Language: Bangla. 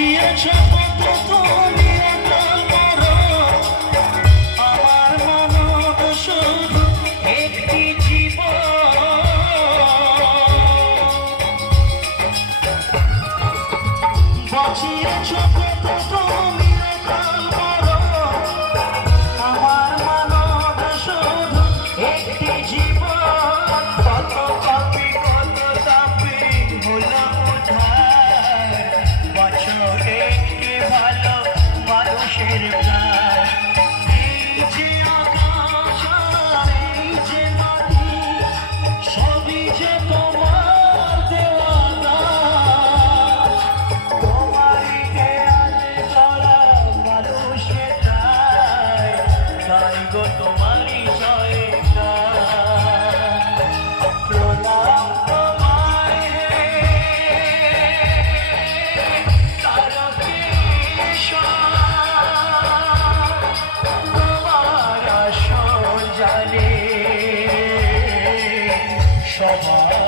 বাঁচিয়েছ কত তুমি করো আমার মানব শুধু একটি জীবন বাঁচিয়েছ কত তুমি করো আমার মানব শুধু একটি জীবন কত পাপি কত তাপি হলাম উদ্ধার বছরে একটি ভালো মানুষের প্রাণ এই যে আকাশ এই যে মাটি সবই যে তোমার দেওয়া তোমারই খেয়ালে চলা মানুষের তাই গো তোমারই জয়গান প্রণাম তোমায় হে তারকেশ্বর তোমার আসল জানে সবাই।